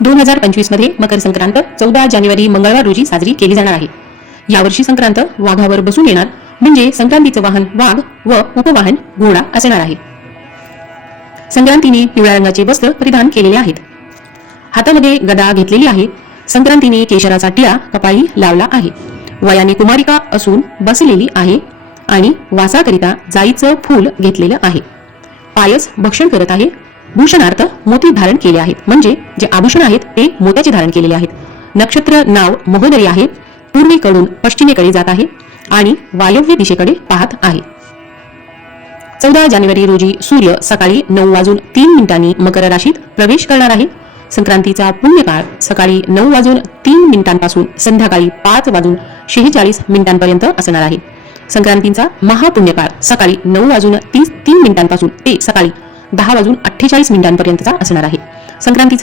दोन हजार पंचवीसमध्ये मकर संक्रांत चौदा जानेवारी मंगळवार रोजी साजरी केली जाणार आहे. यावर्षी संक्रांत वाघावर बसून येणार म्हणजे संक्रांतीचं वाहन वाघ व उपवाहन घोडा असणार आहे. संक्रांतीने पिवळ्या रंगाचे वस्त्र परिधान केलेले आहेत. हातामध्ये गदा घेतलेली आहे. संक्रांतीने केशराचा टिळा कपाळी लावला आहे. वयाने कुमारिका असून बसलेली आहे आणि वासाकरिता जाईचं फूल घेतलेलं आहे. पायस भक्षण करत आहे. भूषणार्थ मोती धारण केले आहेत. म्हणजे जे आभूषण आहेत ते मोत्याचे धारण केलेले आहेत. नक्षत्र नाव महोदरी आहे. पूर्वेकडून पश्चिमेकडे जात आहे आणि वायव्य दिशेकडे पाहत आहे. चौदा जानेवारी रोजी सूर्य सकाळी नऊ वाजून तीन मिनिटांनी मकर राशीत प्रवेश करणार आहे. संक्रांतीचा पुण्यकाळ सकाळी नऊ वाजून तीन मिनिटांपासून संध्याकाळी पाच वाजून शेहेचाळीस मिनिटांपर्यंत असणार आहे. संक्रांतीचा महापुण्यकाळ सकाळी नऊ वाजून तीस तीन मिनिटांपासून ते सकाळी दहा वाजून अठ्ठेचाळीस मिनिटांपर्यंतचा असणार आहे. संक्रांतीचा